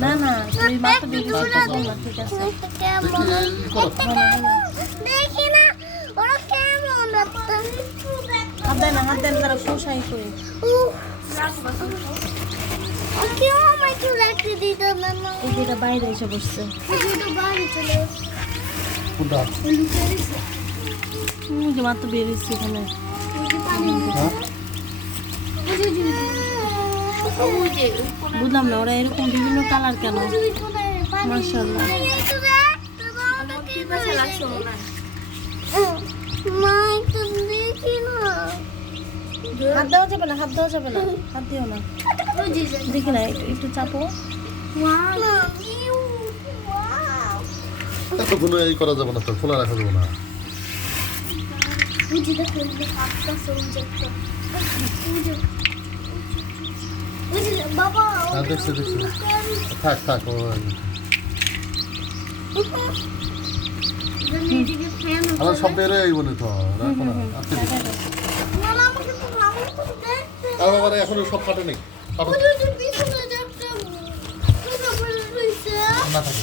না না তুই মাথা দিয়ে ঠিক আছে না ওরা কেমন তারা শোষাই বাইরে এসে বসছে বাড়ি চলে কোনটা ওই যে মাত্র বেরিয়েছে এখানে হ্যাঁ বুঝলাম না ওরা এরকম বিভিন্ন কালার কেন? মাশাআল্লাহ। কি পাশে লাগছে মা একটু দেখি না হাত দেওয়া যাবে না হাত দেওয়া যাবে না হাত দিও না। দেখি না একটু চাপো। ওয়াও ইউ ওয়াও এত কোনো এই করা যাবে না তো খোলা রাখা যাবে না। দেখো হ্যাঁ দেখছি দেখছি থাক থাক আমার সব বেরোয় এই বলে তো রাখো না। আপনি আর বাবারে এখনও সব কাটে নেই না থাকে